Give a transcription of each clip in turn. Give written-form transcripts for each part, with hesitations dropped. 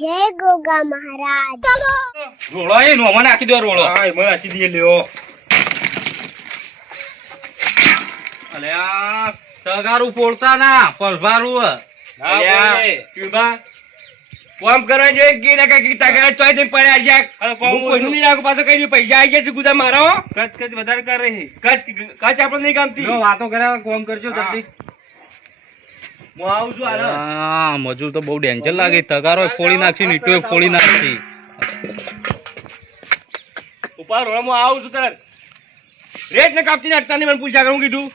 જય ગોગા મહારાજ. રોળો એ નો મને નાખી દો રોળો. હા મને નાખી દે લ્યો. અલે આ તગારું પોળતા ના પલભારું કોમ કરવા જોઈએ કે ના કઈ તગાર ચોય દે પડ્યા છે. હું કોઈનું નહીં રાખું પાછો કઈ પૈસા આવી ગયા છે ગુદા મારો કચ કચ વધારે કરે છે. કચ આપણે નહીં કામતી વાતો કર્યા કોમ કરજો જલ્દી. હું આવું છું હાલો. હા મજૂર તો બહુ ડેન્જર લાગે તગારો ફોડી નાખી ને ઈટો ફોડી નાખી. ઉપર રોડ હું આવું છું તરત. રેત ને કાપતી ને અટતા ને મને પૂછ્યા કરું કીધું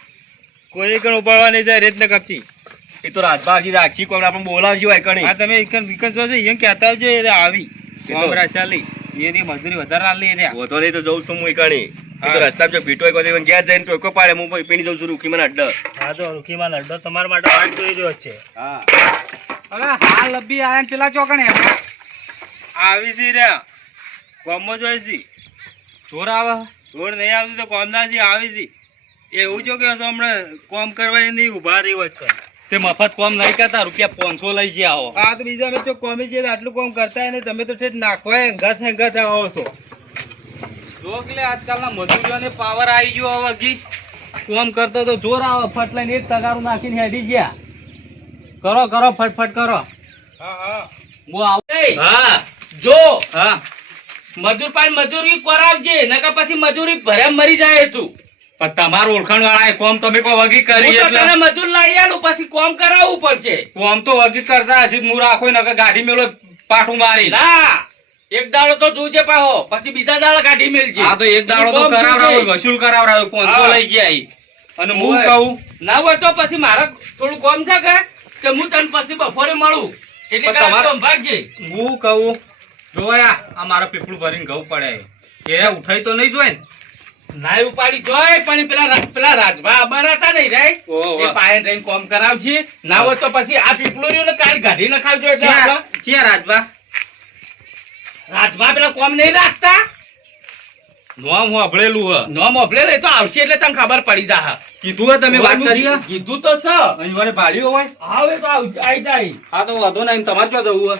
કોઈ કણ ઉપાડવા નહીં જાય રેત ને કાપતી. એ તો રાજભાજી રાખી કોમ આપણે બોલાવજી હોય કણી. હા તમે ઇકન જો છે એમ કહેતા આવજો એ આવી કોમ રાશાલી એની મજૂરી વધારે આલી રે. વધો નહીં તો જઉં છું હું કણી. એ તો રસ્તા જો પીટો કોઈ દિવસ ગયા જઈને ટોકો પાડે હું પીણી જઉં છું રૂખીમાં અડ્ડો. હા તો રૂખીમાં અડ્ડો તમારા માટે વાટ જોઈ રહ્યો છે. હા હવે હાલ લબ્બી આયા ને પેલા ચોકણે આવી છે રે કોમમાં જોઈ છે. જોર આવે જોર નહીં આવતું તો કોમ ના છે આવી છે. એવું જો કે હમણાં કોમ કરવા નહીં ઉભા રહી હોય તે મફત કોમ નહીં કરતા રૂપિયા 500 લઈ ગયા આવો. હા તો બીજા મેં તો કોમી છે આટલું કોમ કરતા નહીં તમે તો ઠેઠ નાખવાય ગત આવો છો. જોકલે આજકાલના મજૂરોને પાવર આવી ગયો હવે ગી કોમ કરતો તો જોર આવે ફટ લઈને એક તગારું નાખીને હેડી ગયા. કરો કરો ફટફટ કરો. હા હા હું આવું. હા જો હા મજૂર પાસે મજૂરી કરાવજે નકર પછી મજૂરી ભરે મરી જાય તું. પણ તમારું ઓળખાણ વાળા કોમ તમે કોઈ વગી કરી એટલે તને મજૂર લઈ આલું પછી કોમ કરાવવું પડશે. કોમ તો વગી કરતા હશે હું રાખો નકર ગાડી મેલો પાઠું મારી ના. એક દાડો તો જોજે પાહો પછી બીજા દાડો ગાડી મેલજે. હા તો એક દાડો તો કરાવરાવ વસૂલ કરાવરાવ 500 લઈ ગયા ઈ. અને હું કહું ના હોય તો પછી મારે થોડું કોમ છે કે હું તને પછી બપોરે મળું એટલે તમારો ભાગજે. હું કહું જોયા આ મારા પીપળું ભરીને ઘઉં પડે એ ઉઠાઈ તો નહીં જોય ને નાય ઉપાડી જોય પણ પેલા રાજભા બનાતા નહીં રે એ પાયે રહીને કોમ કરાવશે ના હોય તો પછી આ પીપળું રહ્યું ને કાલ ગાડી નખાવજો એટલે છે રાજભા પેલા કોમ નહીં રાખતા નોમ હોભળેલું હ નોમ હોભળેલું તો આવશે એટલે તને ખબર પડી જા. કીધું તમે વાત કરી કીધું તો છે અહીં મને ભાડ્યું હોય આવે તો આવી જાય. હા તો વાંધો નહીં તમારે ક્યાં જવું હોય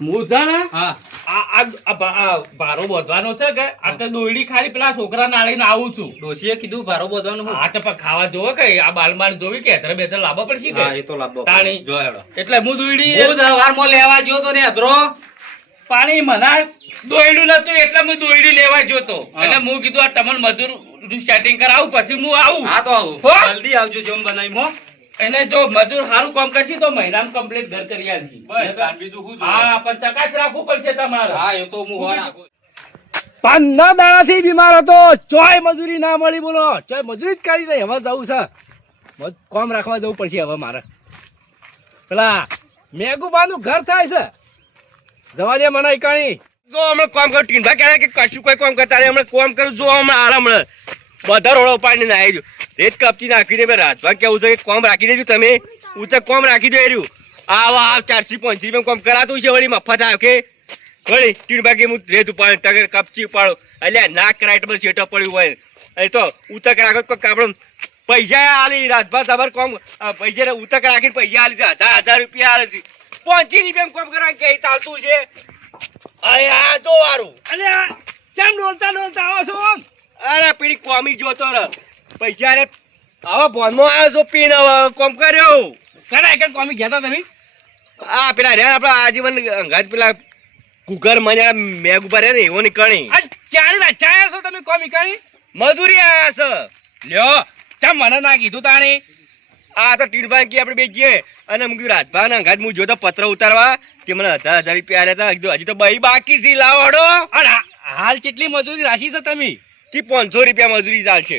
હું છે ને હા આ ભારો બોધવાનો છે કે આ તો દોયડી ખાલી પેલા છોકરા નાળીને આવું છું. ડોશીએ કીધું ભારો બોધવાનું હા તો પણ ખાવા જોવે કે આ બાલ જોવી કે હેતર બેતર લાવવા પડશે કે એ તો લાવવો પાણી જોયેલો એટલે હું દોયડી વારમાં લેવા ગયો તો ને અધરો પાણી મના દોયડું નતું એટલે હું દોયડી લેવા જોતો એટલે હું કીધું આ તમને મજૂર સેટિંગ કરાવું પછી હું આવું. હા તો આવું જલ્દી આવજો જેમ બનાવી એને જો મજૂર સારું કામ કરશે તો મહિનામાં કમ્પ્લીટ ઘર કરી આવશે. હા પણ ચકાચ રાખવું પડશે તમારે. હા એ તો હું રાખું. 15 દાડાથી બીમાર હતો ચોય મજૂરી ના મળી બોલો ચોય મજૂરી જ કરી દઈ હવે જવું છે કોમ રાખવા જવું પડશે હવે મારે. પેલા મેઘુબાનું ઘર થાય છે જવા દે મને કણી જો હમણાં કોમ કરું ટીંભા કહેવાય કે કશું કોઈ કોમ કરતા નહીં હમણાં કોમ કરું જો હમણાં આરામ બધા રોડો પાડીને આવી રેત કાપતી નાખી દે. રાજભાગ કેવું છે કે કોમ રાખી દેજો તમે ઊંચા કોમ રાખી દે રહ્યું આવા 450 રૂપિયા કોમ કરાતું છે વળી મફત આવે કે વળી ટીંભા કે હું રેત ઉપાડ તગર કપચી ઉપાડો એટલે ના કરાય એટલે સેટઅપ પડ્યું હોય એ તો ઉતક રાખો આપણે પૈસા આલી રાજભાગ તમારે કોમ પૈસા ઉતક રાખીને પૈસા આલી છે 1000 રૂપિયા આલે છે 50 રૂપિયા કોમ કરવા કે ચાલતું છે. અરે આ જો વારું અલ્યા ચમ ડોલતા આવો છો અરે પેલી કોમી જોતો ર પૈસા રે હવે બોનમાં આવ્યો છો પીન કોમ કર્યો કરાય કે કોમી ગયા તમે આ પેલા રે આપડા આજીવન અંગાજ પેલા કુકર મને મેઘ ઉપર ને એવો ની કણી ચાણી ના ચાયા છો તમે કોમી કણી મજૂરી આયા છે લ્યો ચમ મને ના કીધું તાણી આ તો ટીણભાઈ કે આપણે બેજીએ અને મુકી રાજભા ના અંગાજ હું જોતો પત્ર ઉતારવા કે મને 1000 રૂપિયા આલ્યા હતા હજી તો બઈ બાકી છે લાવડો. હાલ કેટલી મજૂરી રાશી છે તમે કે 500 રૂપિયા મજૂરી ચાલશે.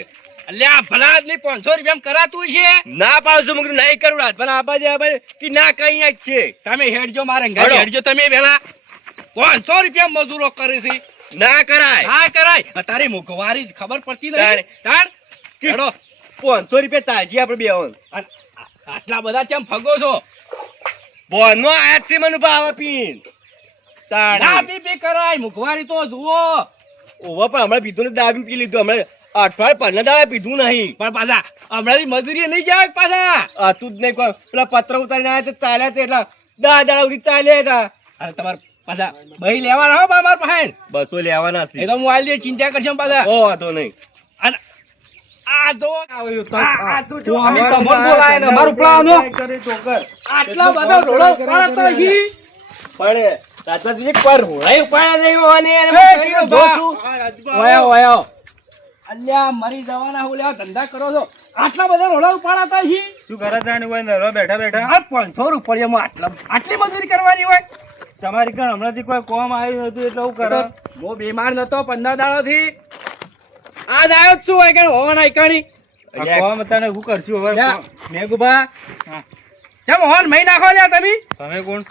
અલ્યા ભલા આદમી 500 રૂપિયા કરાતું છે ના પાડશું મુકી નહીં કરું રાજભા આબા દે કે ના કઈ જ છે તમે હેડજો મારે ઘરે હેડજો તમે પેલા 500 રૂપિયા મજૂરો કરે છે ના કરાય હા કરાય તારી મોંઘવારી ખબર પડતી નહીં તાર હેડો 500 રૂપિયા તાજી આપણે બેવન આટલા બધા ચમ ફગો છો બોનો આયા છે મને ભાવ પીન ના પી કરાય મોંઘવારી તો જુઓ ઓવા પણ હમણાં પીધું ને દાબી પી લીધું હમણાં અઠવાડિયે પન્ના દાડા પીધું નહીં પણ પાછા હમણાં મજૂરી નહીં જાય પાછા તું જ નહીં પેલા પત્ર ઉતારીને આવ્યા ચાલ્યા હતા એટલે 10 દાડા સુધી ચાલ્યા હતા અરે તમારે પાછા ભાઈ લેવાના હો મારા પાસે 200 લેવાના છે. એ તો હું આલી દે ચિંતા કરશો પાછા ઓ વાંધો નહીં. અને આ જો આટલા બધા રોડો ઉપાડતા છે. પણ રાજભાઈ પર રોડાઈ ઉપાડ્યા નહીં હોવાની એને એ હું કીધું જોઉં બા. છું. વયો વયો અલ્યા મરી જવાના હું લેવા ધંધા કરો છો આટલા બધા રોડા ઉપાડતા છે. શું કરે તાણી હોય નરો બેઠા બેઠા આ 500 રૂપિયામાં આટલી મજૂરી કરવાની હોય. તમારી કણ હમણાંથી કોઈ કોમ આવ્યું નતું એટલે હું કરે હું બીમાર નતો 15 દાડાથી આજ આવ્યો જ છું હોય કે હોવાના આઈકાણી આ કોમ તને હું કરશું હવે મેઘુભા ચમ હોન મહી નાખો લ્યા તમે તમે કોણ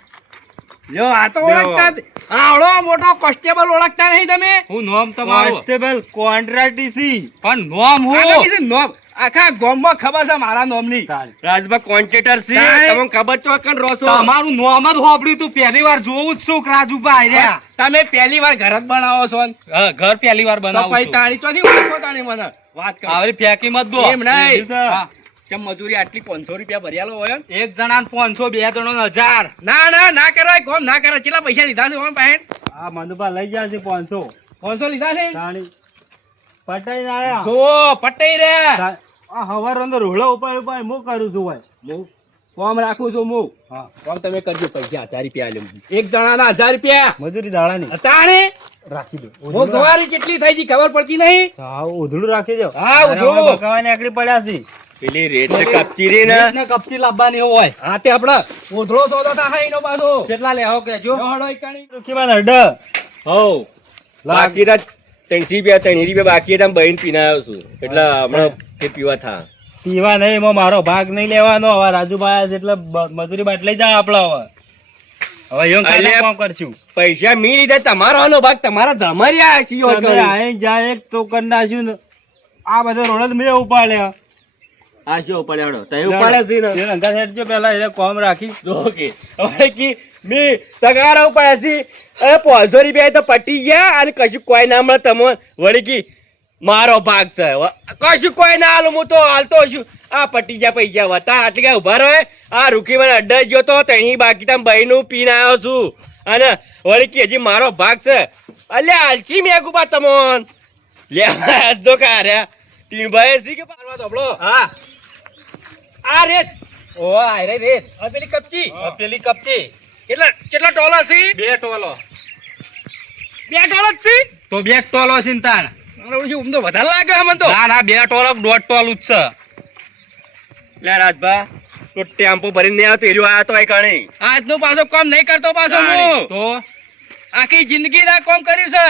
લ્યો આ તો ઓળખતા જ. આવડો મોટો કોન્સ્ટેબલ ઓળખતા નહીં તમે હું નોમ તમારું કોન્સ્ટેબલ કોન્ટ્રાક્ટી પણ નોમ આને હું કીધું નોમ આખા ગામમાં ખબર છે મારા નોમની રાજભાઈ કોન્ટ્રાક્ટર છે તારે- તમને ખબર તો કણ રોસો તમારું નોમ જ હોબળ્યું તું પહેલી વાર જોવું જ છું કે રાજુભાઈ રહ્યા તમે પહેલી વાર ઘર જ બનાવો છો ને. હા, ઘર પહેલી વાર તો બનાવું પછી છું. તાણી ચોથી ઓળખો તાણી મને વાત કરો આવરી ફેંકી મત દો એમ નહીં હા. ચમ મજૂરી આટલી 500 રૂપિયા ભર્યાલો હોય ને? એક જણાને 500 બે જણો 1000 ના કરાય કોમ ના કરાય કેટલા પૈસા લીધા છે કોણ પાસે આ મંદુપા લઈ ગયા છે 500 500 લીધા છે તાણી પટાઈને આયા જો પટાઈ રહ્યા આ હવારો અંદર રોડો ઉપાડ ઉપાડ હું કરું છું ભાઈ હું કોમ રાખું છું હું હા કોમ તમે કરજો પૈસા 1000 રૂપિયા આલે એક જણાના 1000 રૂપિયા મજૂરી દાડાની અતાણે રાખી દો હું ગવારી કેટલી થઈ છે ખબર પડતી નહીં હા ઉધડું રાખી દો હા, ઉધડું. બકાવાની આકડી પડ્યા છે પેલી રેત ને કપચી રે ને ને કપચી લાવવાની હોય હા તે આપડે ઉધડો સોદો થાય એનો પાછો કેટલા લેવો કેજો હડો એકાણી રૂખીમાં અડ હો બાકી તા 300 રૂપિયા બાકી તમે બહીન પીને આવ્યો છું એટલે હમણાં તે પીવા થા પીવા નહીં એમાં મારો ભાગ નહીં લેવાનો હવે રાજુભાઈ છે એટલે મજૂરી બાદ લઈ જા આપડે હવે એવું અલ્યા. કામ કરશું પૈસા મી લીધા તમારો ભાગ તમારા ધમરિયા છીએ તમે આઈ જાય એક તો કરી નાખ્યું ને આ બધો રોડ જ મેં ઉપાડ્યા આ શું ઉપાડ્યો તય ઉપાડે છે ને એ રંગા સાઈડ જો પેલા એને કોમ રાખી જો કે હવે કી મી તગારા ઉપાડ્યા છે અરે 500 રૂપિયા તો પટી ગયા અને કશું કોઈ ના મળે તમે વળી કી મારો ભાગ છે કશું કોઈ ના હાલું હું તો હાલતો છું આ પટી ગયા પૈસા વતા એટલે કે ઉભા રહે આ રૂકી મને અડ્ડા ગયો તો તેની બાકી તમે બહીનું પીને આવ્યો છું અને વળી કી હજી મારો ભાગ છે અલ્યા હાલચી મેં ગુબા તમોન લે જો કાર્યા તીન ભાઈ સી કે પારવા દોબળો હા આ રેત ઓ આ રે રેત આ પેલી કપચી પેલી કપચી કેટલા ટોલા છે 2 ટોલો 2 ટોલા જ છે તો 2 ટોલો ચિંતા મારે ઓછી ઉમ તો વધારે લાગે અમને તો ના 2 ટોલો 1.5 ટોલું જ છે લે રાજભા તો ટેમ્પો ભરીને નહીં આવતો એર્યો આયા તો આ કણી આજનો પાછો કામ નહીં કરતો પાછો હું તો આખી જિંદગી ના કામ કર્યું છે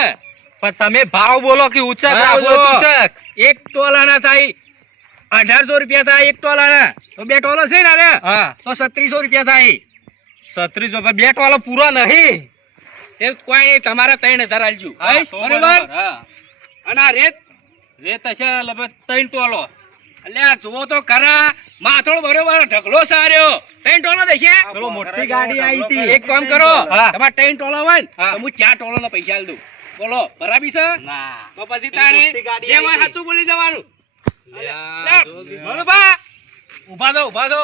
પણ તમે ભાવ બોલો કે ઊંચા ભાવ રાખો બોલો. ઊંચા. એક ટોલાના થાય 1800 રૂપિયા થાય એક ટોલાના તો 2 ટોલો છે ને રે હા તો 3700 રૂપિયા થાય 36 રૂપિયા 2 ટોલો પૂરા નહીં એ કોઈ નહીં તમારા 3000 આલજો હા, તો બરાબર હા અને આ રેત રેત હશે લગભગ 3 ટોલો અલ્યા જુઓ તો ખરા માથોડ બરોબર ઢગલો સાર્યો 3 ટોલો દેશે પેલો મોટી ગાડી આવી હતી એક કામ કરો હા. તમારે 3 ટોલો હોય ને હા. તો હું 4 ટોલાના પૈસા આલ દઉં બોલો બરાબર છે ના તો પછી પેલી તાણી મોટી ગાડી જેમ હોય આવી સાચું બોલી જવાનું લ્યા, બરોબર ઉભા થો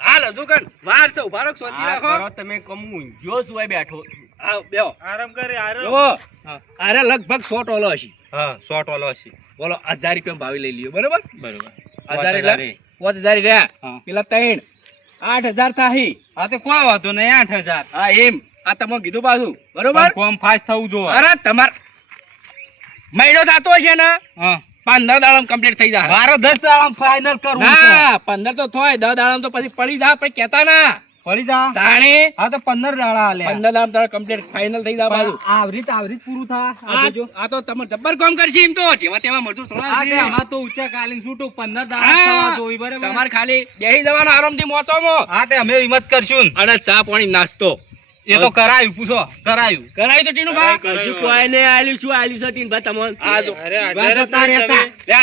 હાલ હજુ કણ વાર છે ઉભા રહો શાંતિ આ રાખો કરો તમે કમ ઊંઘ્યો છું અહીં બેઠો આવ બેહો આરામ કરે આરામ જુઓ હા. આરે લગભગ 100 ટોલો હશે હા 100 ટોલો હશે બોલો 1000 રૂપિયા ભાવી લઈ લ્યો બરોબર બરોબર 1000 એટલે 5000 રહ્યા હા. પેલા 3 8000 થાહી હા તો કોઈ વાંધો નહીં 8000 હા એમ આ તમે કીધું પાછું બરોબર પણ કોમ ફાસ્ટ થવું જોઈએ અરે તમાર મહિનો થતો હશે ને હા 15 દાડામાં કમ્પ્લીટ થઈ જાય મારો 10 દાડા ફાઇનલ કરવું છે ના 15 તો થોય 10 દાડામાં તો પછી પડી જાય પછી કહેતા ના પડી જા તાણે હા તો 15 દાડા આલ્યા 15 દાડામાં તારે કમ્પ્લીટ ફાઇનલ થઈ જાય પાછું આવરી પૂરું થા આ તો તમારે જબ્બર કામ કરશે એમ તો જેવા તેવા મજૂર થોડા આ કે છે. આમાં તો ઊંચા કાલીન છૂટું 15 દાડા હા, થવા જોઈ બરાબર તમારે ખાલી બેહી જવાનો આરામથી મોચોમાં હા તે અમે હિંમત કરશું ને. અને ચા પાણી નાસ્તો એ તો કરાયું પૂછો કરાયું કરાય તો ટીનું ભા કશું કોઈ નહીં આલ્યું શું આલ્યું છે ટીન ભા તમને આ જો અરે વાત જતા રહેતા. લે,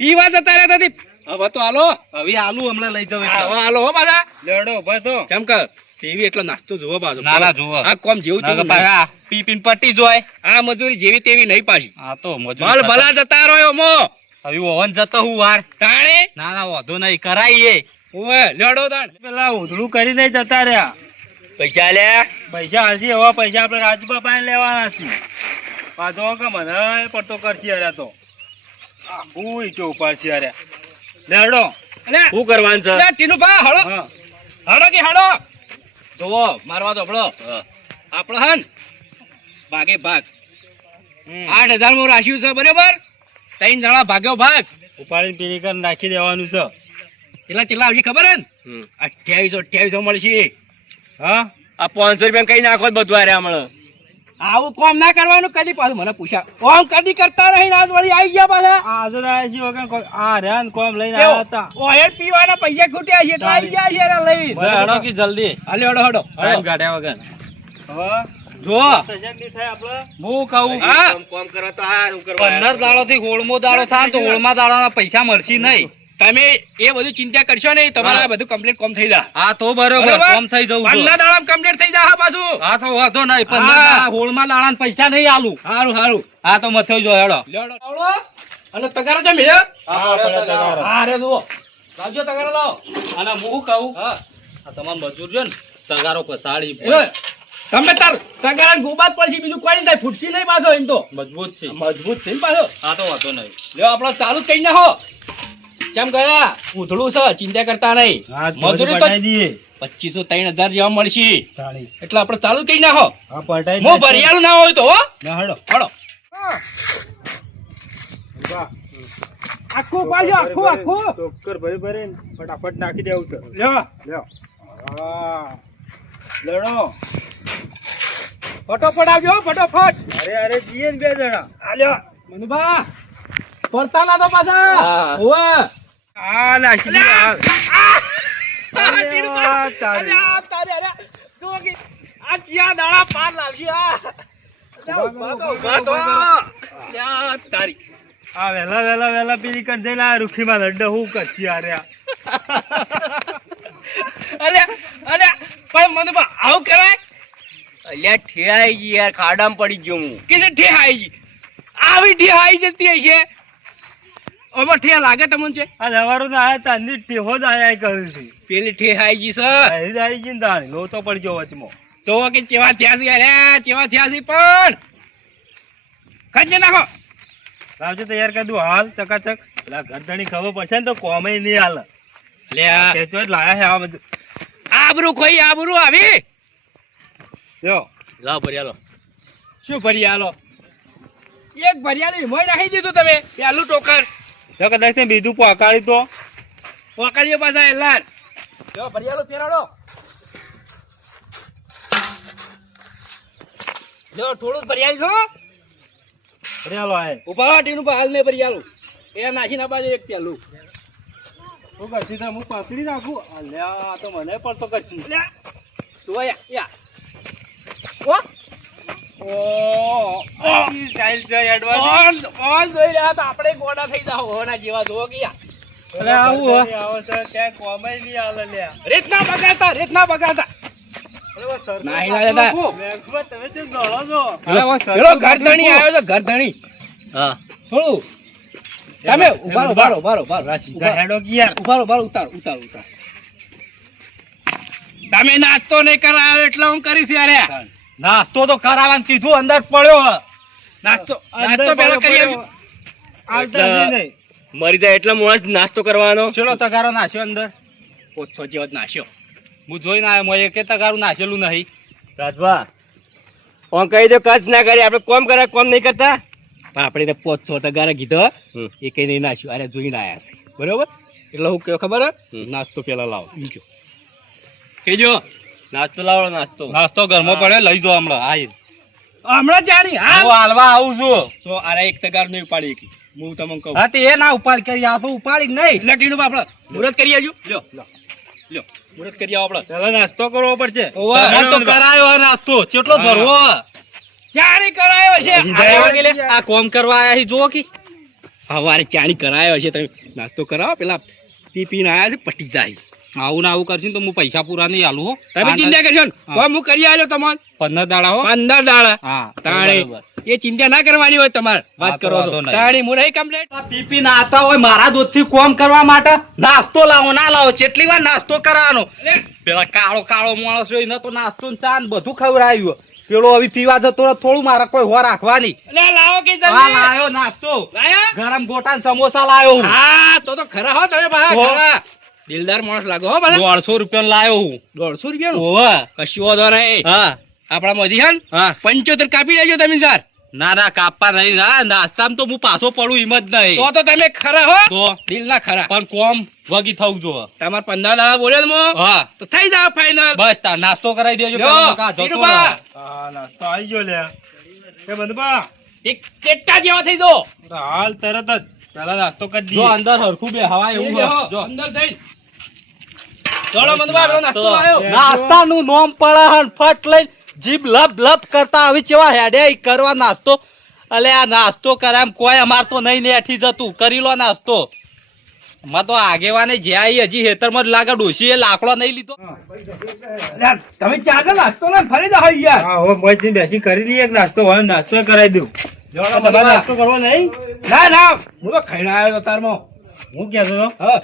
પીવા જતા રહેતા હતી. હવે તો હાલો હવે આલુ હમણાં લઈ જાવ હવે હાલો હો પાછા લેડો બધો ચમક ટીવી એટલો નાસ્તો જોવો પાછો ના, ના, જોવો. આ કોમ જેવું તેવું નહીં. પી પીન પટ્ટી જોય આ મજૂરી જેવી તેવી નહીં પાછી હા તો માલ મજૂર ભલા જતા રહ્યો મો હવે ઓવન જતો હું વાર તાણે ના ના વાંધો નહીં કરાઈએ ઓએ લેડો તાણ પેલા ઉધડું કરીને જતા રહ્યા પૈસા લ્યા પૈસા હાલશે એવા પૈસા આપણે રાજુબા પાસે લેવાના છે પાછો કે મને પડતો કરશે અરે તો હું ચો ઉપાડશે અરે લેડો અલે શું કરવાનું છે અલે ટીનુભા હળો હા હળો કે હળો જોવો મારવા તો હળો હા. આપણો હન ભાગે ભાગ હમ. 8,000 માં રાખ્યું છે બરાબર 3 જણા ભાગ્યો ભાગ ઉપાડીને પેલી કર નાખી દેવાનું છે કેટલા આવશે ખબર હે ને હમ. 2800 મળશે હા આ 500 રૂપિયા કઈ નાખો જ બધું આરે હમણાં આવું કોમ ના કરવાનું કદી પાછું મને પૂછા કોમ કદી કરતા નહીં આજ વળી આવી ગયા પાછા આજે તો આયા છીએ વગર આ રેન કોમ લઈને આવ્યા હતા ઓહે પીવાના પૈસા ખૂટ્યા છે એટલે આવી ગયા છે એના લઈ હડો કે જલ્દી હાલે હડો હડો ટાઈમ કાઢ્યા વગર હવે જો તજક નહીં થાય આપણે હું કહું હા કોમ કરવા તો આ શું કરવા 15 દાડો થી હોળમો દાડો થાય તો હોળમા દાડાના પૈસા મળશે નહીં. તમે એ બધું ચિંતા કરશો નહીં તમારા બધું કમ્પ્લીટ કોમ થઈ જા હા તો બરોબર કોમ થઈ જવું છે. 15 દાડા કમ્પ્લીટ થઈ જા પાછું હા તો વાંધો નહીં 15 હા. દાડા હોળમા દાડાના પૈસા નહીં આલું. હારું હારું હા તો મથે જો હેડો લેવડો અને તગારો જો મેળ્યો હા પડે તગારો. હા રે જુઓ લાવજો તગારો લાવો અને હું કહું હા આ તમામ મજૂર છે ને તગારો પસાડી એટલે તમે તાર તગારા ગોબાત પડશે બીજું કોઈ નહીં થાય ફૂટસી નહીં પાછો એમ તો મજબૂત છે. મજબૂત છે ને પાછો હા તો વાંધો નહીં. લ્યો આપણો ચાલુ જ કઈ નાખો કેમ ગયા ઉધડું છે ચિંતા કરતા નહીં હા મજૂરી તો પટાઈ દઈએ 2500 3,000 જેવા મળશે તાળી એટલે આપણે ચાલુ જ કઈ નાખો હા પટાઈ મો ભરિયાળું ના હોય તો હો ના હડો હળો આખું પાછો આખું આખું ટોકર ભરી ભરીને ફટાફટ નાખી દેવું છે લ્યો લ્યો હા લડો ફટોફટ આવજો ફટોફટ અરે અરે જીએ ને બે જણા આલ્યો મનુભા પડતા ના તો પાછા હા. ઓવે આ નાખી દીધું આ વેલા વેલા વેલા પેલી કર દે આ રૂખીમાં લડ્ડો હું કરશી આ રહ્યા આવું કરાય અલ્યા ઠેરાઈ ગઈ યાર ખાડામાં પડી ગયો હું કે છે ઠેહાઈ જી આવી ઠેહાઈ જતી હશે ઓમાં ઠે લાગે તમને છે આ જવારો ના આયા તાંદી ટેહો જ આયા કરું છું પેલી ઠેહાઈ જી છે હરી આવી ગઈ ને તાણી લોતો પડી ગયો વચમાં તો કે ચેવા થયા છે અરે ચેવા થયા છે પણ ખંજે નાખો લાવજો તૈયાર કરી દઉં હાલ ચકાચક પેલા ગરદણી ખબર પડશે ને તો કોમે નહીં હાલ લે આ ખેંચો જ લાયા છે આ બધું આબરૂ ખોઈ આબરૂ આવી જો લાવ ભર્યાલો. શું ભરિયાલો એક ભરિયાલી મોય નાખી દીધું તમે પેલું ટોકર જો કદાચ તે બીજું પોકાડી તો પોકાડીઓ પાછા એલાન જો ભરિયાલો ફેરાડો જો થોડું જ ભરિયાલી છો અરે હાલો આય ઉભા ટીનું પર હાલ ને ભરિયાલું એ નાખી ના બાજુ એક પેલું શું કરશી તો હું પકડી નાખું અલ્યા આ તો મને પડતો કરશી જોયા યા ઓ સ્ટાઇલ છે એડવાન્સ ઓન જોઈ રહ્યા તો આપણે ગોડા થઈ જાવ હોના જેવા જોવો કે યા અરે આવું આવે છે ક્યાં કોમે નહીં હાલ લ્યા રીતના બગાડતા નાહી ના જતા. મેઘમાં તમે જે દોડો છો પેલો ઘરધણી આવ્યો છે ઘરધણી હા થોડું તમે ઉભારો સીધા હેડો ગયા ઉતારો તમે નાસ્તો નહીં કરાયો એટલે હું કરીશ યાર નાસ્તો તો કરાવવાનું સીધું અંદર પડ્યો હ. નાસ્તો પેલો કરી આવજો. નહીં મરી જાય એટલે મોણસ નાસ્તો કરવાનો ચલો તગારો નાખ્યો અંદર. 500 જેવો જ નાખ્યો હું જોઈને આવ્યો મોય કે તગારું નાખેલું નહીં. રાજભા ઓમ કહી દો કચ ના કરી આપણે કોમ કરે કોમ નહીં કરતા પણ આપણે 500 તગારા કીધો હમ. એ કઈ નહીં નાખ્યું અરે જોઈને આયા છે બરોબર એટલે હું કયો ખબર હે? હમ. નાસ્તો પેલા લાવો એમ કયો કેજો નાસ્તો લાવો નાસ્તો નાસ્તો ઘરમાં પડે લઈ જાઓ હમણાં. આઈ હમણાં જાણી હું હા હાલવા આવું છું. તો અરે એક તગાર નહીં ઉપાડી એકી હું તમને કહું હા તે એ ના ઉપાડ કરી આપણે ઉપાડી નહીં. એટલે ટીનું આપણે મુહૂર્ત કરી આવજો લ્યો મુહૂર્ત કરી આવો આપણે પેલો નાસ્તો કરવો પડશે તમારે તો કરાયો હે નાસ્તો કેટલો ભરવો હે. ચાણી કરાયો છે આ વાગે લે, આ કોમ કરવા આયા છે જુઓ કે હવારે ચાણી કરાયો છે તમે નાસ્તો કરાવો પેલા પી પીને આયા છે પટી જાય આવું ને આવું કરશે ને તો હું પૈસા પૂરા નહીં આલું હો. તમે ચિંતા કરશો ને હા. કોમ હું કરી આલ્યો તમારે 15 દાડા હો. 15 દાડા હા તાણે બરાબર. એ ચિંતા ના કરવાની હોય તમારે વાત હા, તો કરો છો વાંધો નહીં. તાણી હું નહીં કમ્પ્લેટ પીપી ના આતા હોય મારા દૂધથી કોમ કરવા માટે નાસ્તો લાવો ના લાવો કેટલી વાર નાસ્તો કરાવવાનો પેલા કાળો કાળો માણસ હોય ને તો નાસ્તો ને ચા ને બધું ખવડાવ્યું પેલો હવે પીવા જતો રહે, થોડું મારે કોઈ હો રાખવાની. એટલે લાવો કે હા જલ્દી લાયો નાસ્તો લાયા ગરમ ગોટા ને સમોસા લાયો હું. હા તો ખરા હો તમે બા હો. ખરા દિલદાર માણસ લાગો હો બધા 150 રૂપિયા લાયો હું. 150 રૂપિયા ઓવે. કશું વાંધો નહીં હા આપણા મોદી હન હા 75 કાપી દેજો તમે સર ના ના કાપવા નહીં ના નાસ્તામાં તો હું પાછો પડું એમ જ નહીં તો તમે ખરા હો તો દિલ ના ખરા પણ કોમ વગી થવું જો. તમાર 15 દાડા બોલ્યો ને મો હા તો થઈ જાવ ફાઈનલ બસ તાર નાસ્તો કરાવી દેજો લ્યો, પેલા કાં જતો ટીનુભા. રહે. હા નાસ્તો આવી ગયો લે એ બંધબા એક ટેટા જેવા થઈ જો હાલ તરત જ પેલા નાસ્તો કરી જો દઈએ. અંદર હરખું બે હવા એવું બેહો, છે. જો અંદર જઈ ચલો મંદબા આપણો નાસ્તો લાયો નાસ્તાનું નોમ પડે હન ફટ લઈ જીભ લપ લપ કરતા હવે ચેવા હેડે ઈ કરવા નાસ્તો. અલે આ નાસ્તો કરામ કોઈ અમાર તો નહીં નેઠી જતું કરી લો નાસ્તો. અમાર તો આગેવાને જ્યાં હજી હેતરમાં જ લાગે ડોશી એ લાકડો નહીં લીધો. યાર, તમે ચાર જણ નાસ્તો લઈને ફરી જાઓ યાર હા હવે મોજ બેસી કરી દઈએ એક નાસ્તો હવે નાસ્તો કરાવી દઉં. તમારે નાસ્તો કરવો નહીં? ના ના હું તો ખાઈને આવ્યો તો તારમાં હું કહેતો હતો હા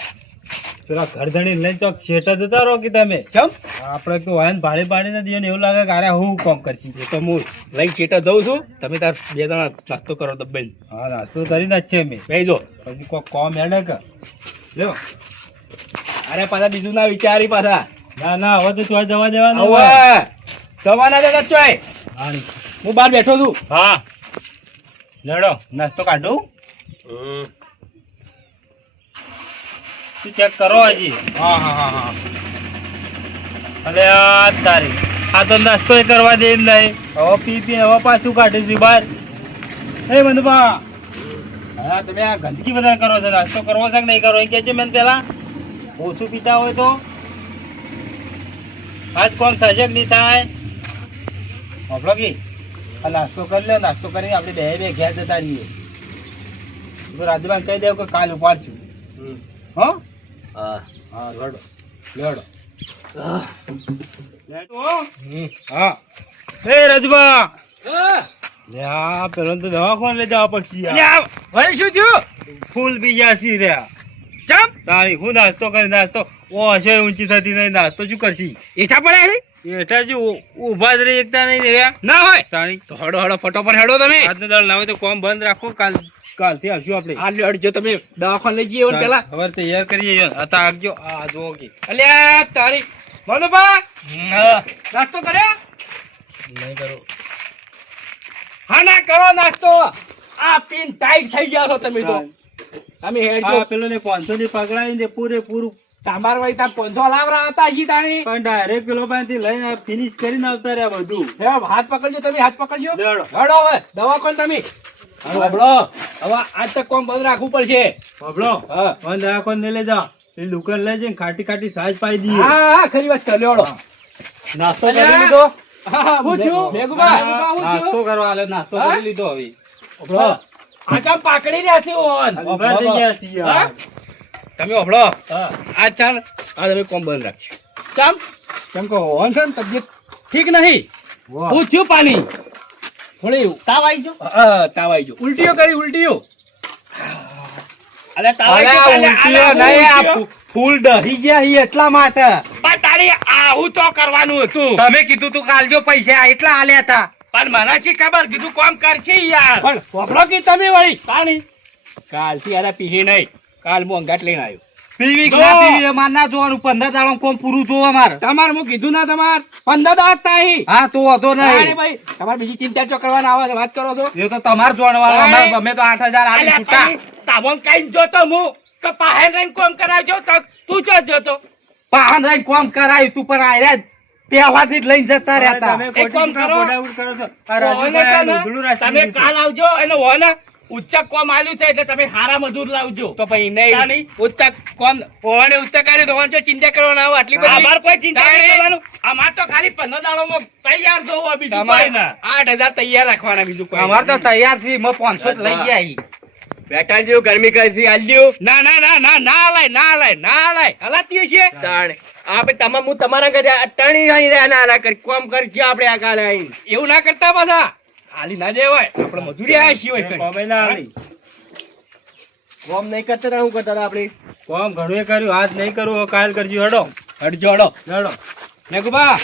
પેલા ઘર ધણી લઈને તો શેઠા જતા રહો કે તમે કેમ આપણે તો વાયન ભાડે પાડીને દઈએ ને એવું લાગે કે અરે હું કોમ કરશી. એ તો હું લઈને ચેટા જઉં છું તમે તાર બે જણા નાસ્તો કરો દબાઈને હા નાસ્તો કરીને જ છે મેં બેજો પછી કોઈ કોમ હેડે કે લ્યો. અરે પાછા બીજું ના વિચારી પાછા ના ના હવે તો ચોય જવા દેવાનું હવે જવાના દાદા ચોય હું બહાર બેઠો છું હા લડો નાસ્તો કાઢું તું ચેક કરો હજી. હા હા હા હા અલે આ તારી આ તો નાસ્તો ય કરવા દે જ નહીં. હવે પી પી હવે પાછું કાઢીશું બહાર. એ બંધુભા હા તમે આ ગંદકી વધારે કરો છો. નાસ્તો કરવો છે કે નહીં કરવો એ કહેજો મને પેલા. ઓછું પીતા હોય તો આજ કોમ થશે કે નહીં થાય? હોભળો કે આ નાસ્તો કરી લે. નાસ્તો કરીને આપણે બે ઘેર જતા રહીએ. તો રાજુભાઈ કહી દેવું કે કાલ ઉપાડશું. હો હા હા લડો લડો હા એ રાજુભા લે આ પેલો તો દવાખાને લઈ જવા પડશે યાર. અલ્યા, વળી શું થયું ફૂલ બી ગયા છે રહ્યા. ચમ તારી હું નાસ્તો કરી નાસ્તો ઓ હશે ઊંચી થતી નહીં. નાસ્તો શું કરશી? એઠા પડ્યા છે એઠા જ ઉભા જ રહી એકતા નહીં રહ્યા. ના હોય તાણી તો હડો હડો ફટોફટ હેડો તમે આજનો દાળ ના હોય તો કોમ બંધ રાખો. કાલથી આવશું આપણે. આ લ્યો હડજો તમે દવાખાને લઈ જઈએ પેલા હવે તૈયાર કરીએ જો. આ તો આગજો આ જો કે અલ્યા તારી બોલો બા નાસ્તો કર્યો નહીં કરો. હા ના કરો નાસ્તો આ પીન ટાઈટ થઈ ગયા છો તમે તો તમે હેડજો આ પેલો ને 500 ની પકડાઈ ને પૂરેપૂરું તમાર વળી તાર 500 લાવરા હતા જી તાણી પણ ડાયરેક્ટ પેલો પાસેથી લઈને ફિનિશ કરીને આવતા રહ્યા બધું. હે હાથ પકડજો તમે હાથ પકડજો લેવડો. હેડો હવે દવાખાને તમે હબળો હવે આજ તક કોમ બંધ રાખવું પડશે બાબલો હા બંધ રાખો ને લઈ જા. એ દુકાન લઈ જઈને ખાટી ખાટી સાજ પાઈ દઈએ. હા હા ખરી વાત છે લેવડો નાસ્તો અલ્યા. કરી લીધો. હા હું છું મેઘુબા નાસ્તો કરવા આલે નાસ્તો હા? કરી લીધો હવે. આ કામ પાકડી રહ્યા છે ઓન ઉભા થઈ ગયા છીએ યાર. હા? તમે હબળો આ ચાલ આ તમે કોમ બંધ રાખજો ચમ કેમ કે ઓન છે ને તબિયત ઠીક નહીં વાહ. હું થયું પાણી થોડી તાવ આવી ગયો. તાવ આવી ગયો ઉલટીઓ કરી ઉલટીઓ અરે તાવ આવી અરે ગયો. ઉલટીઓ નહીં આ ફૂલ ડહી ગયા ઈ એટલા માટે પણ તારી આવું તો કરવાનું હતું. તમે કીધું તું કાલજો પૈસા એટલા આલ્યા હતા પણ મને શી ખબર કીધું કોમ કરશે યાર. પણ વપરો કે તમે વળી તાણી કાલથી યાર પીહી નહીં કાલ હું અંગાટ લઈને આવ્યો પીવી જો. કે ના પીવી એ માર ના જોવાનું 15 દાડો કોમ પૂરું જોવા મારે. તમારે હું કીધું ના તમાર 15 દાડા તાહી હા તો વાંધો અરે નહીં. ભાઈ તમારે બીજી ચિંતા ચો કરવાના આવે છે વાત કરો છો એ તો તમારે જોવાનું. અરે. અમે તો 8000 આલી અલ્યા છૂટા. પણ તામોન કઈ જોતો હું તો પાહે રહીને કોમ કરાવજો તો તું જો જોતો પાહન રહીને કોમ કરાયું તું પણ આયરા પહેલાથી જ લઈને જતા રહ્યા હતા. તમે એક ખોટી કામ રીતના કરો. બોડાઉટ કરો છો. આ ઓને રાજુભાઈ આ છે ને, લુગડું રાખી તમે દીધું છે. કાલ આવજો અને ઓને ઉચ્ચ કોમ આલ્યું છે એટલે તમે હારા મજૂર લાવજો તો પછી તાણી. નહીં ઉચ્ચક કોણ ઓને ઉચ્ચક આલ્યું તો ઓને જો ચિંતા કરવાના આવે આટલી બધી અમાર કોઈ ચિંતા તાણી. નહીં કરવાનું અમાર તો ખાલી 15 દાડોમાં તૈયાર જોવો બીજું તમારે કોઈ ના 8000 તૈયાર રાખવાના બીજું કોઈ અમારે તો તૈયાર થી 500 જ લઈ ગયા ઈ. બેટા જેવું ગરમી કરી આલ્યું ના ના ના ના ના લાય ના લાય ના લાય હલાતી છે તાણ આપણે તમામ હું તમારા ઘરે અટાણી આઈ રહ્યા ના કરી કોમ કરજો આપણે આ કાલે આઈ એવું ના કરતા પાછા હાલી ના દેવાય આપણે મજૂરી આયા છીએ તમે કોમે ના આલી. કોમ નહીં કરતા તા શું કરતા હતા આપણે કોમ ઘણું એ કર્યું, આજ નહીં કરું, હવે કાલ કરજો. હેડો હડજો હડો હેડો. મેઘુબા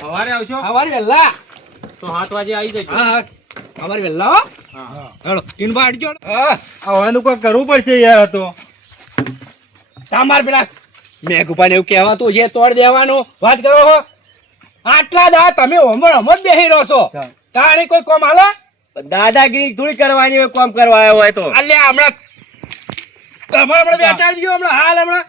સવારે આવશો સવારે વહેલા તો 7 વાગે આવી જજો. હા હા સવારે વહેલા હો હડો ટીનબા હડજો હા, આવવાનું કોઈ કરવું પડશે યાર. તો તમાર પેલા મેઘુબાને એવું કહેવાતું છે તોડ દેવાનું વાત કરો છો આટલા દા તમે હમણ હમ જ બેહી રહો છો તાણી કોઈ કોમ હાલે દાદાગીરી થોડી કરવાની હોય કોમ કરવા આવ્યો હોય તો અલ્યા હમણાં તમારે હમણાં બેઠા જ હમણાં હાલ હમણાં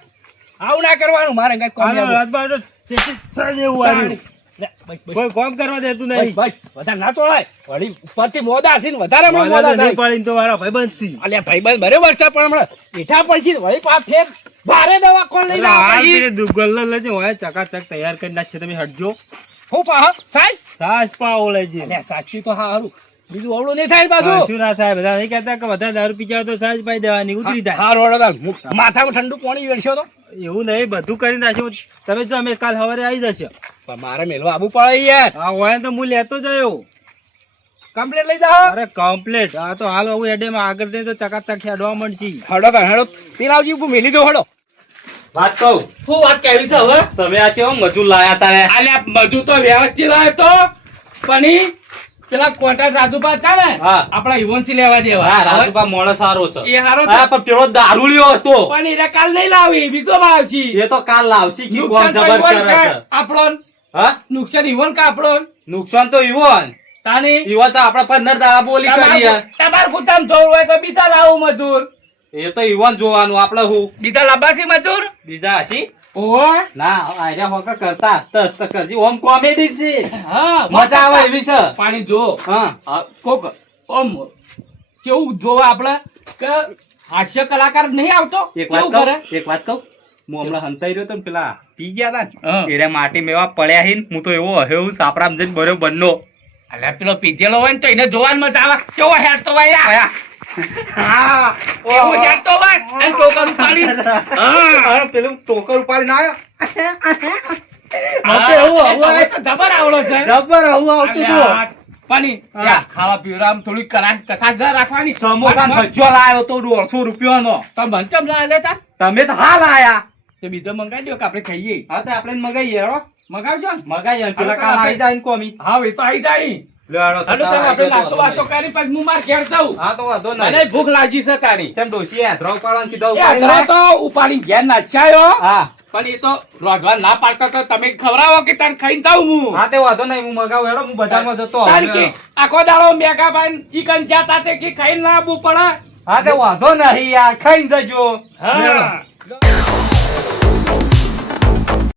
આવું ના કરવાનું મારે કઈ કોમ હાલો, લેવું. રાજભાઈ તો ચેતી સજ એવું આવ્યું. લે, બસ, બસ, કોઈ કોમ કરવા દેતું બસ, નહીં. બસ, વધારે ના તોડાય વળી ઉપરથી મોદા હશે ને વધારે હમણાં મારા મોદા તો નહીં થાય. પાડીને તો મારા ભાઈબંધ છે. અલ્યા ભાઈબંધ બરાબર છે પણ હમણાં બેઠા પછી વળી પા ફેર ભારે દવા કોણ લઈને હાલ આવે પછી? પેલી ગલ્લો લેજે, હોય ચકાચક તૈયાર કરી નાખશે. તમે હટજો. હું પા સાઈઝ સાસ પાવો લેજે. અલ્યા સાચી તો હા હારું બીજું અવળું નહીં થાય પાછું શું ના થાય, બધા નહીં કહેતા કે બધા દારૂ પી જાવ તો સાસ પાઈ દેવાની, ઉતરી જાય. હારું હળો તાર. માથામાં ઠંડુ પાણી વેડશો તો એવું નહીં, બધું કરી નાખ્યું. તમે જો અમે કાલ સવારે આવી જશે. પણ મારે મેલવા આવવું પડે યાર હા, હોય તો હું લેતો જ આવ્યો. કમ્પ્લેટ લઈ જાઓ અરે કમ્પ્લેટ. હા તો હાલ હું એડેમાં આગળ દે તો ચકાચક હેડવા મળશે. હડો તાર હડો પીલાવજી ઉપર મેલી દો હડો વાત કહું શું વાત કેવી છે હવે તમે આ છે મજૂર લાયા તા અલ્યા મજૂર તો વ્યવસ્થિત લાવ્યો તો પણ ઈ પેલા કોન્ટ્રાક્ટ રાજુભા હતા ને હા. આપડા ઈવોનથી લેવા દેવા હા રાજુભા મોણસ સારો છે એ હારો હા પણ પેલો દારૂડિયો હતો પણ એને કાલ નહીં લાવી બીજો લાવશી એ તો કાલ લાવશી કે કોમ નુકસાન તો જબર ઈવોન કરે કા છે આપણો હા નુકસાન ઈવોન કા આપણો નુકસાન તો ઈવોન તાની ઈવોન તો આપડા 15 દાડા બોલી કરી તમાર કુતામ જોવું હોય તો બીજા લાવું મજૂર એ તો ઈવોન જોવાનું આપડે હું બીજા લાવવાથી મજૂર બીજા હશી ઓહો ના આર્યા હોકા કરતા હસતા હસતા કરજી ઓમ કોમેડી છે હા મજા આવે એવી છે પાણી જો હા આ કોક ઓમ કેવું જોવે આપણે કે હાસ્ય કલાકાર નહીં આવતો એક વાત કેવું કરે કહું એક વાત કહું હું હમણાં હંતાઈ રહ્યો તો ને પેલા પી ગયા તા હા. ને એરે માટી મેવા પડ્યા હિન હું તો એવો હયો સાપરામ જઈને બરોબર નો અલ્યા પેલો પીધેલો હોય ને તો એને જોવાની મજા આવે કેવો હેડતો હોય યાર હા એવો હેડતો હોય અને ટોકન પાડી હા પેલું ટોકર ઉપાડી ના હવે તો જબર આવડો છે જબર આવું આવતું અલ્યા, પાણી ત્યાં ખાવા પીવડામ થોડી કથાસ રાખવાની સમોસા ને ભજીયો લાવ્યો તો 150 રૂપિયાનો તો બંચમ ના લેતા તમે તો હાલ આયા તો બીજો મંગાવી દો કે આપણે ખાઈએ હા તો આપણે મગાઈએ હેડો મગાવજો ને મગાઈએ પેલા હા, કાલ આપણે- આવી જાય ને કોમી હા એ તો આવી જાય હેડો તો હાલો તો તારા આપણે આગળ નાસ્તો તો વાસ્તો વાંધો કરી પછી હું માર ઘેર જાઉં નહીં. હા તો વાંધો મને નહીં ભૂખ લાગી છે તારી ચમ ડોશી હેધરો પાડવાનું કીધું એ ઉપાડી અધરો લાય. તો ઉપાડી ઘેર નાખ્યો હા પણ એ તો રોજવા ના પાડતા તો તમે ખવડાવો કે તાર ખાઈને જાઉં હું હા તે વાંધો નહીં હું મગાવું હેડો હું બજારમાં જતો હોઉં. તારી કે આખો દાડો મેઘાભાઈ ઈ કન જાતા તે કે ખાઈને ના આવવું પડે હા તે વાંધો નહીં યાર ખાઈને જજો હા